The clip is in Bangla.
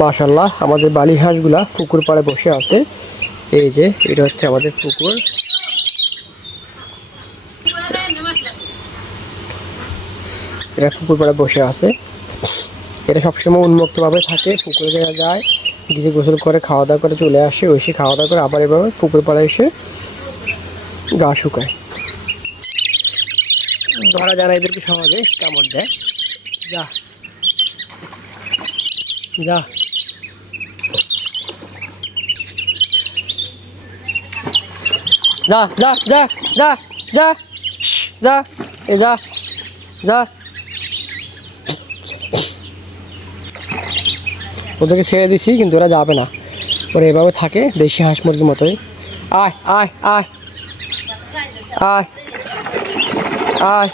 মাশাআল্লাহ আমাদের বালি হাঁসগুলা পুকুর পাড়ে বসে আছে। এই যে এটা হচ্ছে আমাদের পুকুর। এরা পুকুর পাড়ে বসে আছে। এরা সবসময় উন্মুক্তভাবে থাকে, পুকুরে যায়, গিয়ে গোসল করে খাওয়া দাওয়া করে চলে আসে, ওইসে খাওয়া দাওয়া করে আবার এভাবে পুকুর পাড়ে এসে গা শুকায়। ধরা যায় না এদেরকে, সহজে কামড় দেয়। যা যা যা যা যা যা যা যা এ যা যা। ওদেরকে ছেড়ে দিছি কিন্তু ওরা যাবে না, ওরা এভাবে থাকে দেশি হাঁস মুরগির মতোই। আয় আয় আয় আয় আয়।